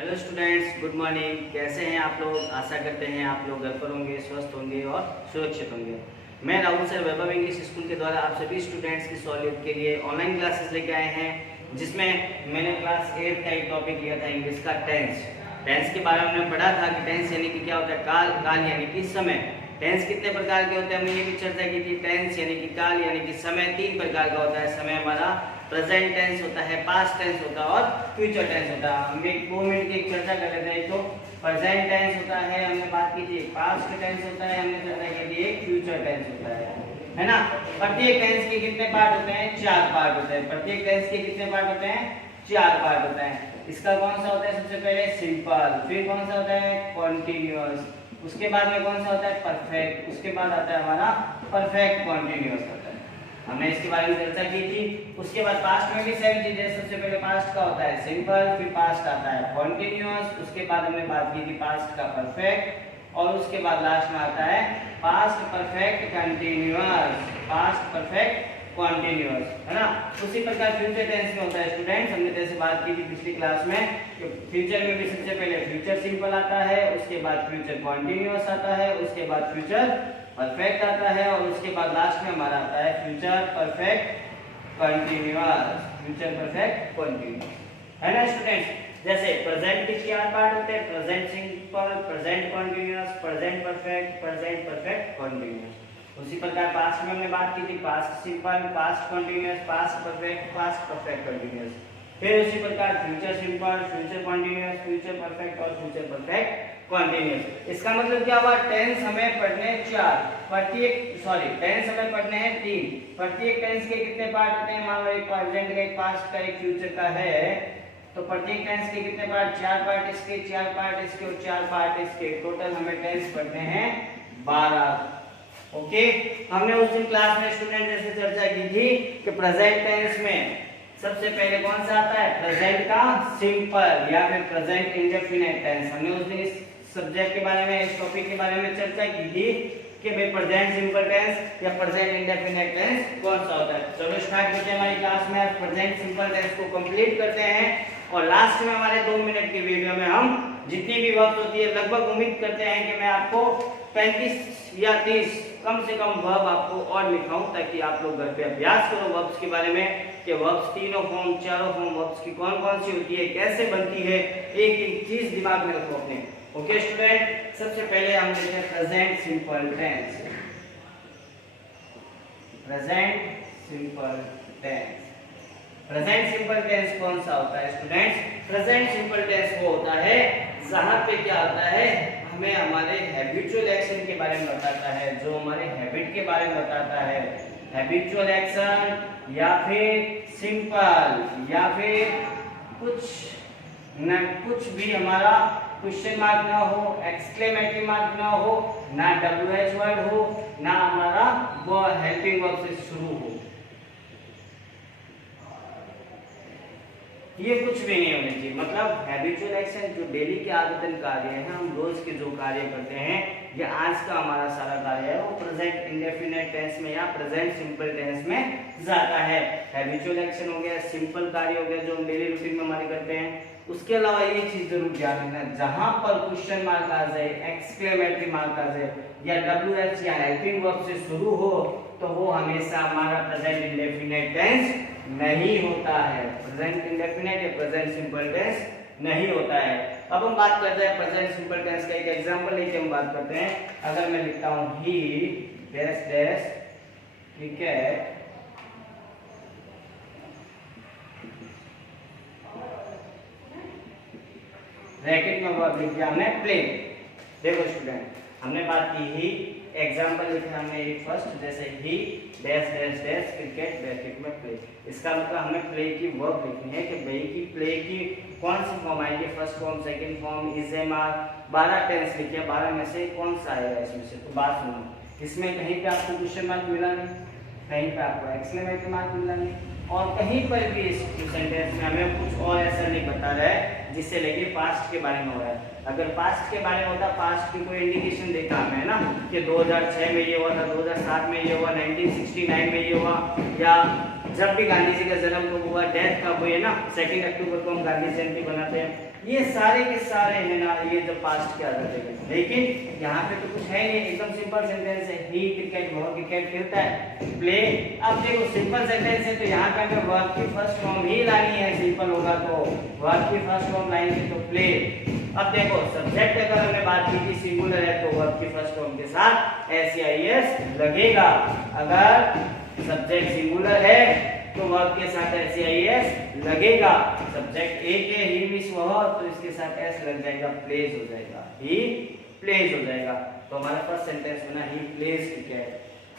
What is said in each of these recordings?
Hello students, good morning. कैसे हैं आप लोग? आशा करते हैं आप लोग घर पर होंगे, स्वस्थ होंगे और सुरक्षित होंगे। मैं राहुल सर वैभव इंग्लिश स्कूल के द्वारा आप सभी स्टूडेंट्स की सहूलियत के लिए ऑनलाइन क्लासेस लेके आए हैं, जिसमें मैंने क्लास 8 का एक टॉपिक लिया था इंग्लिश का टेंस। टेंस के बारे में हमने पढ़ा था कि टेंस यानी कि क्या होता है, काल। काल यानी कि समय। टेंस कितने प्रकार के होते हैं हमने ये भी चर्चा की थी। टेंस यानी कि काल यानी कि समय 3 प्रकार का होता है। समय हमारा प्रेजेंट टेंस होता है, पास्ट टेंस होता है और फ्यूचर टेंस होता है। हम एक 2 मिनट की चर्चा कर लेते हैं। तो प्रेजेंट टेंस होता है, हमने बात की थी। पास्ट टेंस होता है, हमने चर्चा की थी। एक फ्यूचर टेंस होता है ना। प्रत्येक टेंस के कितने पार्ट होते हैं? 4 पार्ट होते हैं। प्रत्येक टेंस के कितने पार्ट होते हैं? 4 पार्ट होते हैं। इसका कौन सा होता है? सबसे पहले सिंपल, फिर कौन सा होता है? कॉन्टिन्यूअस, उसके बाद में कौन सा होता है? परफेक्ट, उसके बाद आता है हमारा परफेक्ट कॉन्टिन्यूअस होता है। हमने इसके बारे में चर्चा की थी। उसके बाद पास्ट में भी सेम चीज है। सबसे पहले पास्ट का होता है सिंपल, फिर पास्ट आता है कॉन्टिन्यूअस, उसके बाद हमने बात की थी पास्ट का परफेक्ट, और उसके बाद लास्ट में आता है past perfect continuous. Past perfect continuous, है ना। उसी प्रकार फ्यूचर टेंस में होता है स्टूडेंट्स। हमने जैसे बात की थी पिछली क्लास में कि फ्यूचर में भी सबसे पहले फ्यूचर सिंपल आता है, उसके बाद फ्यूचर कॉन्टिन्यूअस आता है, उसके बाद फ्यूचर परफेक्ट आता है, और उसके बाद लास्ट में हमारा आता है future perfect continuous. Future perfect continuous, है ना स्टूडेंट्स। जैसे प्रेजेंट के 4 पार्ट होते हैं: present simple, present continuous, present perfect, present perfect continuous. उसी प्रकार पास्ट में हमने बात की थी past simple, past continuous, past perfect continuous. फिर उसी प्रकार future simple, future continuous, future perfect और फ्यूचर परफेक्ट कॉन्टिन्यूअस। इसका मतलब क्या हुआ? टेंस हमें पढ़ने 4, टेंस हमें पढ़ने हैं 3। प्रत्येक टेंस के कितने पार्ट होते हैं? मान लो एक प्रेजेंट का, एक पास्ट का, एक फ्यूचर का है, तो प्रत्येक टेंस के कितने पार्ट? 4 पार्ट इसके, 4 पार्ट इसके और 4 पार्ट इसके। टोटल हमें टेंस पढ़ने हैं 12। ओके, हमने उस दिन क्लास में स्टूडेंट जैसे चर्चा की थी कि प्रेजेंट टेंस में सबसे पहले कौन सा आता है? प्रेजेंट का सिंपल या फिर प्रेजेंट इंडेफिनिट टेंस। हमने उस दिन इस सब्जेक्ट के बारे में, इस टॉपिक के बारे में चर्चा की थी कि भाई प्रेजेंट सिंपल टेंस या प्रेजेंट इंडेफिनिट टेंस कौन सा होता है। चलो स्टार्ट करते हैं हमारी क्लास में। प्रेजेंट सिंपल टेंस को कंप्लीट करते हैं, और लास्ट में हमारे 2 मिनट की वीडियो में हम जितनी भी वर्ब होती है, लगभग उम्मीद करते हैं कि मैं आपको 35 या 30 कम से कम वर्ब आपको और लिखाऊं, ताकि आप लोग घर पे अभ्यास करो वर्ब्स के बारे में कि वर्ब्स 3 फॉर्म 4 फॉर्म वर्ब्स की कौन कौन सी होती है, कैसे बनती है, एक एक चीज दिमाग में रखो अपने। ओके स्टूडेंट, सबसे पहले हम देखते हैं present simple tense. Present simple tense, present simple tense कौन सा होता है स्टूडेंट्स? प्रेजेंट सिंपल टेंस वो होता है जहां पे क्या होता है, हमें हमारे हैबिचुअल एक्शन के बारे में बताता है, जो हमारे हैबिट के बारे में बताता है। हैबिचुअल एक्शन या फिर सिंपल या फिर कुछ भी हमारा क्वेश्चन मार्क ना हो, एक्सक्लेमेटरी मार्क ना हो, ना WH वर्ड हो, ना हमारा वो हेल्पिंग वर्ब से शुरू हो, ये कुछ भी नहीं होनी चाहिए। मतलब हैबिचुअल एक्शन जो डेली के आदतन कार्य हैं, हम रोज के जो कार्य करते हैं, ये आज का हमारा सारा कार्य है, वो प्रेजेंट इंडेफिनिट टेंस में या प्रेजेंट सिंपल टेंस में जाता है। हैबिचुअल एक्शन हो गया, सिंपल कार्य हो गया जो हम डेली रूटीन में हमारे करते हैं। उसके अलावा ये चीज जरूर ध्यान रखना, जहां पर क्वेश्चन मार्क आ जाए, एक्सक्लेमेटरी मार्क आ जाए, या WH या हेल्पिंग वर्ब से शुरू हो, तो वो हमेशा हमारा प्रेजेंट इंडेफिनिट टेंस नहीं होता है। प्रेजेंट इंडेफिनिट या प्रेजेंट सिंपल टेंस नहीं होता है। अब हम बात करते हैं प्रेजेंट सिंपल टेंस का एक एग्जांपल लेके हम बात करते हैं। अगर मैं लिखता हूं ही डैश डैश क्रिकेट, ब्रैकेट में वर्ब लिख दिया हमने प्ले। देखो स्टूडेंट, हमने बात की ही, एग्जांपल लिखा हमने एक फर्स्ट, जैसे ही dash dash dash cricket bracket में प्ले। इसका मतलब हमें प्ले की वर्ब लिखनी है कि भाई की प्ले की कौन सी फॉर्म आएगी, first form, second form, is am are. 12 टेंस लिखिए, 12 में से कौन सा आएगा इसमें से। तो बात सुनो, इसमें कहीं पे आपको क्वेश्चन मार्क मिला नहीं, कहीं पे आपको एक्सक्लेमेटरी मार्क मिला नहीं, और कहीं पर भी इस सेंटेंस में हमें कुछ और ऐसा नहीं बता रहा है जिससे लगे पास्ट के बारे में हो रहा है। अगर पास्ट के बारे में होता, पास्ट की कोई इंडिकेशन देखा हमें ना कि 2006 में ये हुआ था, 2007 में ये हुआ, 1969 में ये हुआ, या जब भी गांधी जी का जन्म कब हुआ, डेथ कब हुई है ना, 2 अक्टूबर को हम गांधी जयंती बनाते हैं। ये सारे के सारे है ना, ये जो पास्ट के आधार पे, लेकिन यहाँ पे तो कुछ है नहीं, एकदम सिंपल सेंटेंस है। ही क्रिकेट, वह क्रिकेट खेलता है, प्ले। अब देखो सिंपल सेंटेंस है तो यहाँ पे हमें वर्ब की फर्स्ट फॉर्म ही लानी है। सिंपल होगा तो वर्ब की फर्स्ट फॉर्म लाएंगे तो प्ले। अब देखो सब्जेक्ट अगर हमने बात की थी सिंगुलर है तो वर्ब की फर्स्ट फॉर्म के साथ एस लगेगा। अगर सब्जेक्ट सिंगुलर है तो वर्ब के साथ एस लगेगा। सब्जेक्ट एक है ही मिस वह, तो इसके साथ एस लग जाएगा, प्लेज हो जाएगा, ही प्लेज हो जाएगा। तो हमारा फर्स्ट सेंटेंस बना ही प्लेज क्रिकेट।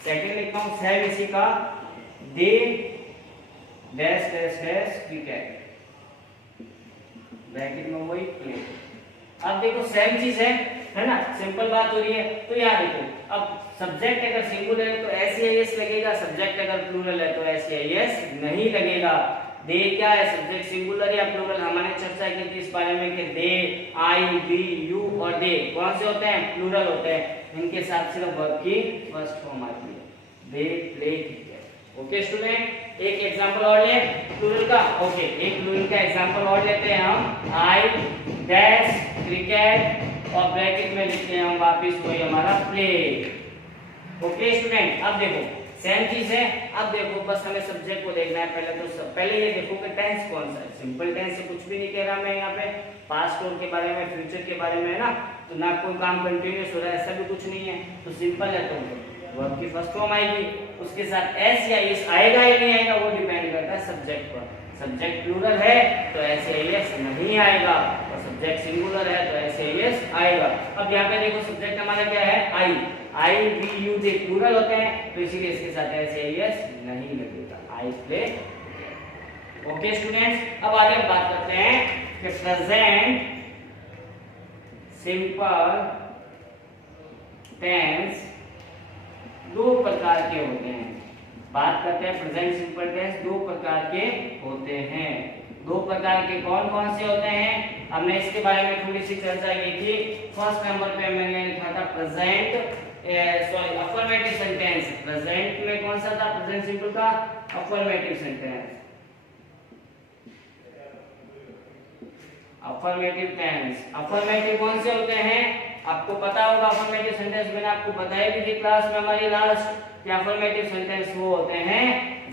सेकंड लिखता हूं सेम इसी का, they dash dash dash cricket, bracket में वही प्ले। अब देखो सेम चीज है ना, सिंपल बात हो रही है। तो यहाँ देखो अब सब्जेक्ट अगर सिंगुलर है तो एस लगेगा, सब्जेक्ट अगर प्लूरल है तो एस नहीं लगेगा। दे क्या है, सब्जेक्ट सिंगुलर या प्लूरल? हमने चर्चा की थी इस बारे में कि दे, आई, वी, यू और दे कौन से होते हैं? प्लूरल होते हैं। इनके साथ सिर्फ वर्ब की फर्स्ट फॉर्म आती है, they play cricket. Okay student, एक एग्जांपल और ले प्लूरल का। ओके, एक प्लूरल का एग्जांपल और लेते हैं हम, आई डैश क्रिकेट और ब्रैकेट में लिखते हैं हम वापस वही हमारा प्ले। ओके स्टूडेंट, अब देखो सेम चीज है। अब देखो बस हमें सब्जेक्ट को देखना है पहले। तो पहले ये देखो कि टेंस कौन सा है। सिंपल टेंस से कुछ भी नहीं कह रहा मैं यहाँ पे, पास्ट और के बारे में, फ्यूचर के बारे में है ना, तो ना कोई काम कंटिन्यूअस हो रहा है, ऐसा भी कुछ नहीं है। तो सिंपल है तो वर्ब की फर्स्ट फॉर्म आएगी, उसके साथ एस या एस आएगा या नहीं आएगा वो डिपेंड करता है सब्जेक्ट पर। सब्जेक्ट प्लूरल है तो एस नहीं आएगा, और सब्जेक्ट सिंगुलर है तो एस आएगा। अब यहाँ पे देखो सब्जेक्ट हमारा क्या है, आई, आई वी यू जे प्लूरल होते हैं, तो इसीलिए इसके साथ एस नहीं लगेगा, आई प्ले। ओके स्टूडेंट्स, अब आगे हम बात करते हैं कि प्रेजेंट सिंपल टेंस दो प्रकार के होते हैं। बात करते हैं प्रेजेंट सिंपल टेंस दो प्रकार के होते हैं। दो प्रकार के कौन कौन से होते हैं, हमने इसके बारे में थोड़ी सी चर्चा की थी। फर्स्ट नंबर पे मैंने लिखा था प्रेजेंट अफर्मेटिव सेंटेंस। प्रेजेंट में कौन सा था, प्रेजेंट सिंपल का affirmative sentence. Affirmative tense, affirmative कौन से होते हैं आपको पता होगा। अफर्मेटिव सेंटेंस मैंने आपको बताया भी थी क्लास में हमारी लास्ट, कि अफर्मेटिव सेंटेंस वो होते हैं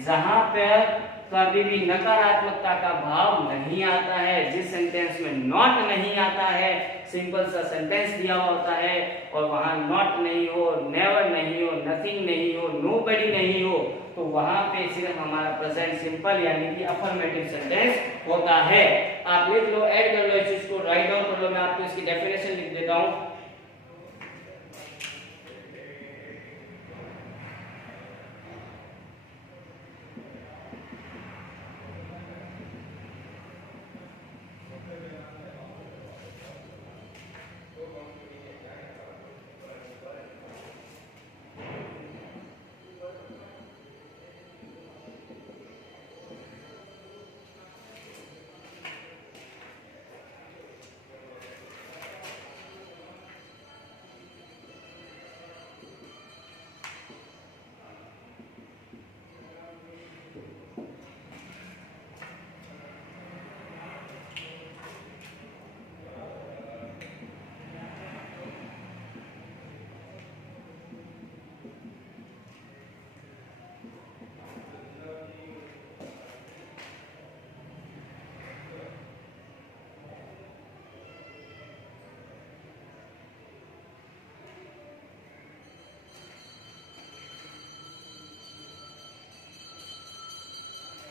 जहां पर कभी भी नकारात्मकता का भाव नहीं आता है, जिस सेंटेंस में नॉट नहीं आता है, सिंपल सा सेंटेंस दिया हुआ होता है और वहां नॉट नहीं हो, नेवर नहीं हो, नथिंग नहीं हो, नोबडी नहीं हो, तो वहां पे सिर्फ हमारा प्रेजेंट सिंपल यानी कि अफर्मेटिव सेंटेंस होता है। आप लिख लो, ऐड कर लो इस चीज को, राइट डाउन कर लो, मैं आपको इसकी डेफिनेशन लिख देता हूं।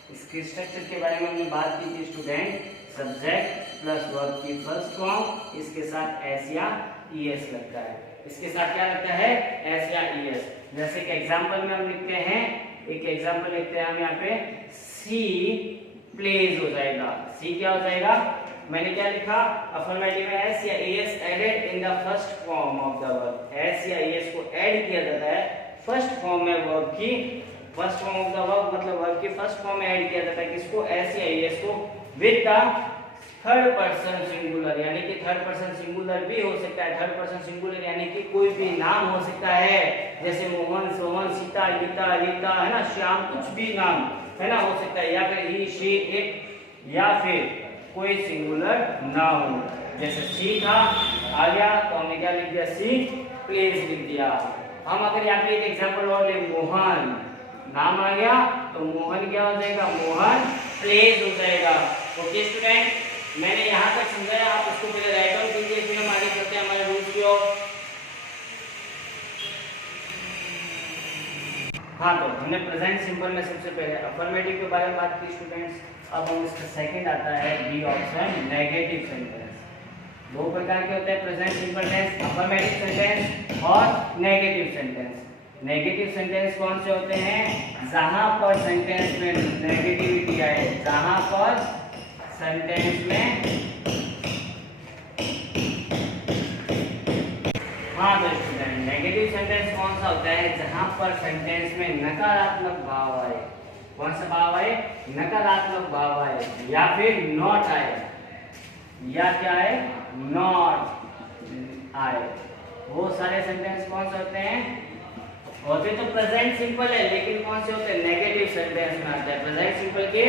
इसके स्ट्रक्चर के बारे में हमने बात की थी स्टूडेंट, सब्जेक्ट प्लस वर्ब की फर्स्ट फॉर्म, इसके साथ एस या ईएस लगता है। इसके साथ क्या लगता है, एस या ईएस। जैसे कि एग्जांपल में हम लिखते हैं, एक एग्जांपल लिखते हैं हम यहाँ पे, सी प्लेज हो जाएगा। सी क्या हो जाएगा, मैंने क्या लिखा, अफर्मेटिव में एस या es added in the first form of the verb. S या ईएस को ऐड किया जाता है फर्स्ट फॉर्म में वर्ब की, first form of the verb मतलब वर्ब की फर्स्ट फॉर्म में ऐड किया जाता है किसको, एस या ईएस को, with the third person singular, यानी कि थर्ड पर्सन सिंगुलर भी हो सकता है। थर्ड पर्सन सिंगुलर यानी कि कोई भी नाम हो सकता है, जैसे मोहन, सोहन, सीता, गीता, रीता, है ना, श्याम, कुछ भी नाम है ना, हो सकता है, या फिर ही शी इट, या फिर कोई सिंगुलर नाउन, जैसे सी था आ गया तो हमने क्या लिख दिया, सी प्लेज लिख दिया। हम अगर यहाँ पे एक एग्जांपल और ले, मोहन नाम आ गया तो मोहन क्या हो जाएगा, मोहन प्लेज हो जाएगा। ओके स्टूडेंट, मैंने यहाँ तक समझाया, आप उसको पहले राइट डाउन कीजिए, फिर हम आगे चलते हैं हमारे रूल्स की ओर। हाँ, तो हमने प्रेजेंट सिंपल में सबसे पहले अफर्मेटिव के बारे में बात की स्टूडेंट्स। अब हम इसका सेकंड आता है बी ऑप्शन, नेगेटिव सेंटेंस। दो प्रकार के होते हैं present simple tense, affirmative sentence और नेगेटिव सेंटेंस। नेगेटिव सेंटेंस कौन से होते हैं, जहां पर सेंटेंस में नेगेटिविटी आए, जहां पर सेंटेंस में, हाँ तो स्टूडेंट नेगेटिव सेंटेंस कौन सा होता है, जहां पर सेंटेंस में नकारात्मक भाव आए। कौन सा भाव आए, नकारात्मक भाव आए, या फिर नॉट आए, या क्या आए, नॉट आए। वो सारे सेंटेंस कौन से होते हैं, होते तो प्रेजेंट सिंपल है, लेकिन कौन से होते हैं, नेगेटिव सेंटेंस में आते हैं, प्रेजेंट सिंपल के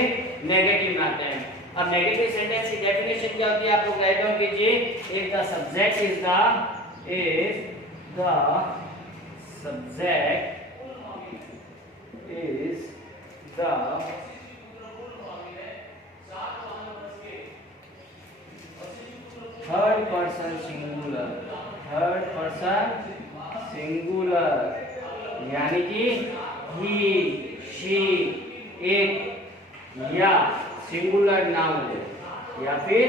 नेगेटिव में आते हैं। अब नेगेटिव सेंटेंस की डेफिनेशन क्या होती है, आप लोग राइट डाउन कीजिए। If the subject is the third person singular, third person singular, यानी कि ही, शी, इट, या सिंगुलर नाउन, या फिर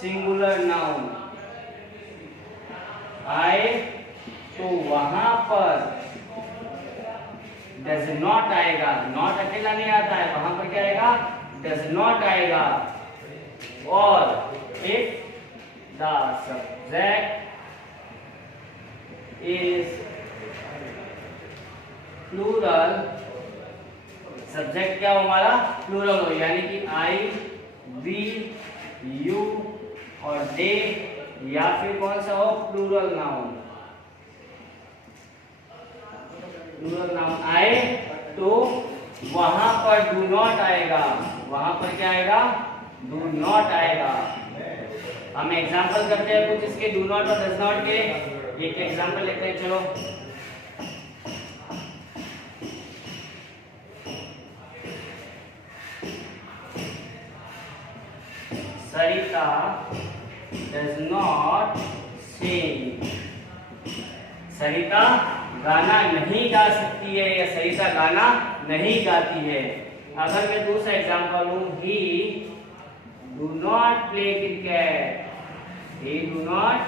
सिंगुलर नाउन आए तो वहां पर डज नॉट आएगा। नॉट अकेला नहीं आता है, वहां पर क्या आएगा, डज नॉट आएगा। और if the subject is plural, subject क्या हो हमारा, प्लूरल हो, यानी कि आई, वी, यू और दे, या फिर कौन सा हो, प्लूरल नाउन, प्लूरल नाउन आए तो वहां पर डू नॉट आएगा। वहां पर क्या आएगा, डू नॉट आएगा। हम एग्जांपल करते हैं कुछ इसके डू नॉट और डज नॉट के। एक एग्जांपल लेते हैं, चलो। सरिता does not sing, सरिता गाना नहीं गा सकती है, या सरिता गाना नहीं गाती है। अगर मैं दूसरा एग्जांपल लूं, he do not play cricket, he do not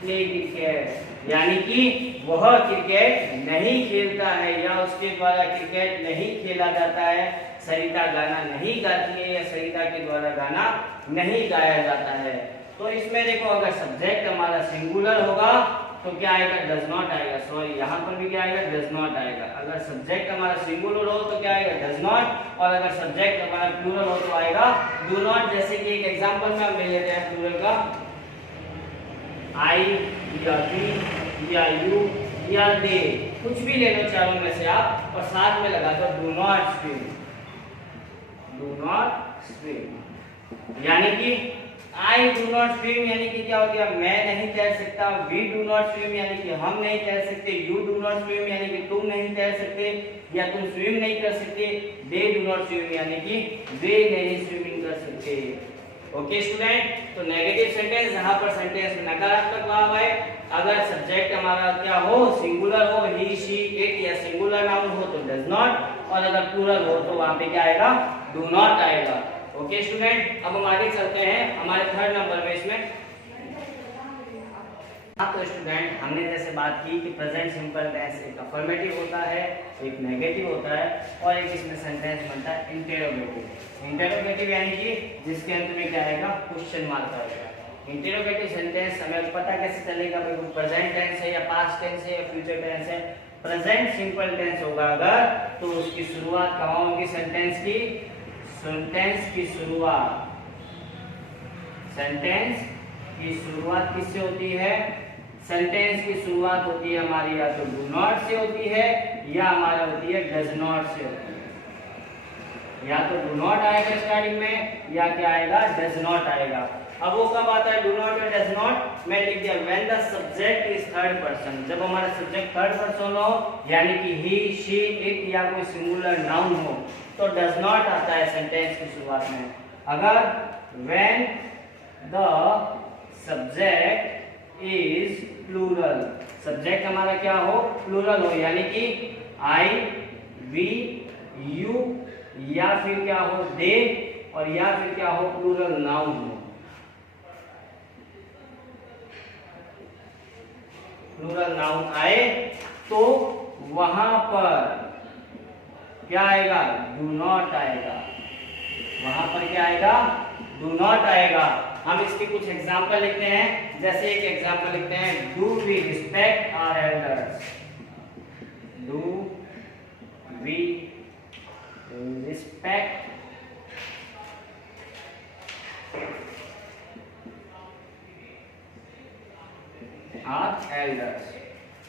play cricket, यानी कि वह क्रिकेट नहीं खेलता है, या उसके द्वारा क्रिकेट नहीं खेला जाता है। सरिता गाना नहीं गाती है, या सरिता के द्वारा गाना नहीं गाया जाता है। तो इसमें देखो, अगर सब्जेक्ट हमारा सिंगुलर होगा तो क्या आएगा, डज नॉट आएगा। सॉरी, यहाँ पर भी क्या आएगा, डज नॉट आएगा। अगर सब्जेक्ट हमारा सिंगुलर हो तो क्या आएगा, डज नॉट, और अगर सब्जेक्ट हमारा प्लूरल हो तो आएगा डू नॉट। जैसे कि एक एग्जांपल में हम ले लेते हैं प्लूरल का, आई या वी या यू या दे, कुछ भी ले लो चारों में से आप, और साथ में लगा दो do not swim, do not swim, यानी कि आई डू नॉट स्विम यानी कि क्या हो गया, मैं नहीं तैर सकता। वी डू नॉट स्विम यानी कि हम नहीं तैर सकते। यू डू नॉट स्विम यानी कि तुम नहीं तैर सकते या तुम स्विम नहीं कर सकते। दे डू नॉट स्विम यानी कि वे नहीं स्विमिंग कर सकते। ओके स्टूडेंट, तो नेगेटिव सेंटेंस जहां पर सेंटेंस में नकारात्मक भाव है, अगर सब्जेक्ट हमारा क्या हो, सिंगुलर हो, ही शी इट, या सिंगुलर नाउन हो तो डज नॉट, और अगर प्लूरल हो तो वहां पे क्या आएगा, डू नॉट आएगा। ओके स्टूडेंट, अब हम आगे चलते हैं हमारे थर्ड नंबर में इसमें। हाँ तो स्टूडेंट, हमने जैसे बात की कि प्रेजेंट सिंपल टेंस एक अफर्मेटिव होता है, एक नेगेटिव होता है, और एक इसमें सेंटेंस बनता है इंटेरोगेटिव। इंटेरोगेटिव यानी कि जिसके अंत में क्या आएगा, क्वेश्चन मार्क आएगा। इंटेरोगेटिव सेंटेंस हमें पता कैसे चलेगा भाई वो प्रेजेंट टेंस है या पास्ट टेंस है या फ्यूचर टेंस है। प्रेजेंट सिंपल टेंस होगा अगर, तो उसकी शुरुआत कहाँ होगी, सेंटेंस की शुरुआत किससे होती है? सेंटेंस की शुरुआत होती है हमारी या तो डू नॉट से होती है या हमारा होती है डज नॉट से होती है। या तो डू नॉट आएगा स्टार्टिंग में या क्या आएगा, डज नॉट आएगा। अब वो कब आता है डू नॉट और डज नॉट, मैं लिख दिया when the subject is third person, जब हमारा सब्जेक्ट थर्ड पर्सन हो, यानी कि ही शी इट या कोई सिंगुलर नाउन हो, तो डज नॉट आता है सेंटेंस की शुरुआत में। अगर when the subject is plural, subject हमारा क्या हो, प्लूरल हो, यानी कि आई, वी, यू या फिर क्या हो, दे, और या फिर क्या हो, प्लूरल नाउन हो, प्लूरल नाउन आए तो वहां पर क्या आएगा, डू नॉट आएगा, वहां पर क्या आएगा, डू नॉट आएगा। हम इसके कुछ एग्जांपल लिखते हैं, जैसे एक एग्जांपल लिखते हैं, do we respect our elders, do we respect our elders,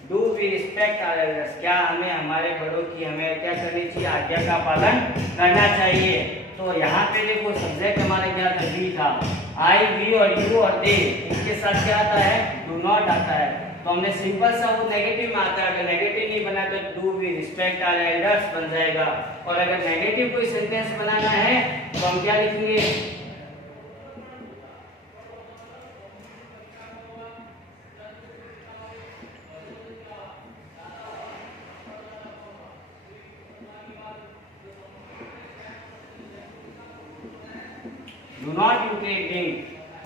do we respect our elders, क्या हमें हमारे बड़ों की हमें क्या करनी चाहिए, आज्ञा का पालन करना चाहिए। तो यहाँ पे देखो सब्जेक्ट हमारे क्या था, वी था, आई, वी और यू और दे, इसके साथ क्या आता है, डू नॉट आता है। तो हमने सिंपल सा वो नेगेटिव में आता है, अगर नेगेटिव नहीं बना तो do we respect our elders बन जाएगा। और अगर नेगेटिव कोई सेंटेंस बनाना है तो हम क्या लिखेंगे, do not you take drink,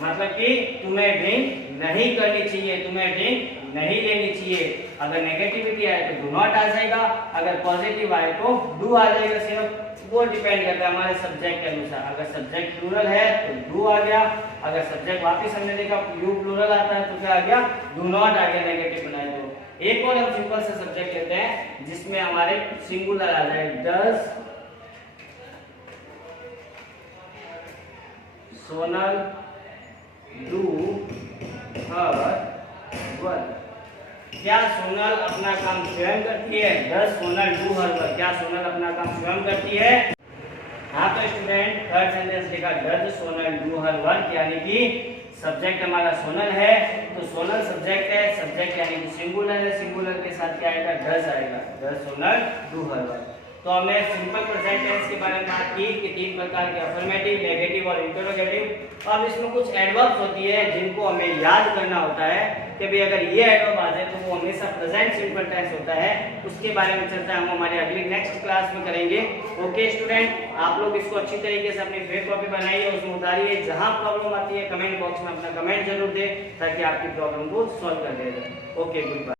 मतलब कि तुम्हें ड्रिंक नहीं करनी चाहिए, तुम्हें ड्रिंक नहीं लेनी चाहिए। अगर नेगेटिविटी आए तो डू नॉट आ जाएगा, अगर पॉजिटिव आए तो डू आ जाएगा। सिर्फ वो डिपेंड करता है हमारे सब्जेक्ट के अनुसार, अगर सब्जेक्ट प्लूरल है तो डू आ गया, अगर सब्जेक्ट वापस हमने देखा यू प्लूरल आता है तो क्या आ गया, डू नॉट आ गया नेगेटिव बनाए तो। एक और हम सिंपल सा सब्जेक्ट लेते हैं जिसमें हमारे सिंगुलर आ जाए, does Sonal do her work, क्या सोनल अपना काम स्वयं करती है, does Sonal do her work, क्या सोनल अपना काम स्वयं करती है। हाँ तो स्टूडेंट थर्ड सेंटेंस लिखा, does Sonal do her work, यानी कि सब्जेक्ट हमारा सोनल है तो सोनल सब्जेक्ट है, सब्जेक्ट यानी कि सिंगुलर है, सिंगुलर के साथ क्या आएगा, डज आएगा, does Sonal do her work. तो हमने सिंपल प्रेजेंट टेंस के बारे में बात की कि तीन प्रकार के अफर्मेटिव, नेगेटिव और इंटरोगेटिव। अब इसमें कुछ एडवर्ब्स होती है जिनको हमें याद करना होता है कि भाई अगर ये एडवर्ब आ जाए तो वो हमेशा प्रेजेंट सिंपल टेंस होता है। उसके बारे में चर्चा हम हमारे अगली नेक्स्ट क्लास में करेंगे। ओके स्टूडेंट, आप लोग इसको अच्छी तरीके से अपनी फेक कॉपी बनाइए, उसमें उतारिए, जहां प्रॉब्लम आती है कमेंट बॉक्स में अपना कमेंट जरूर दें ताकि आपकी प्रॉब्लम को सॉल्व कर दिया जाए। Okay, good bye.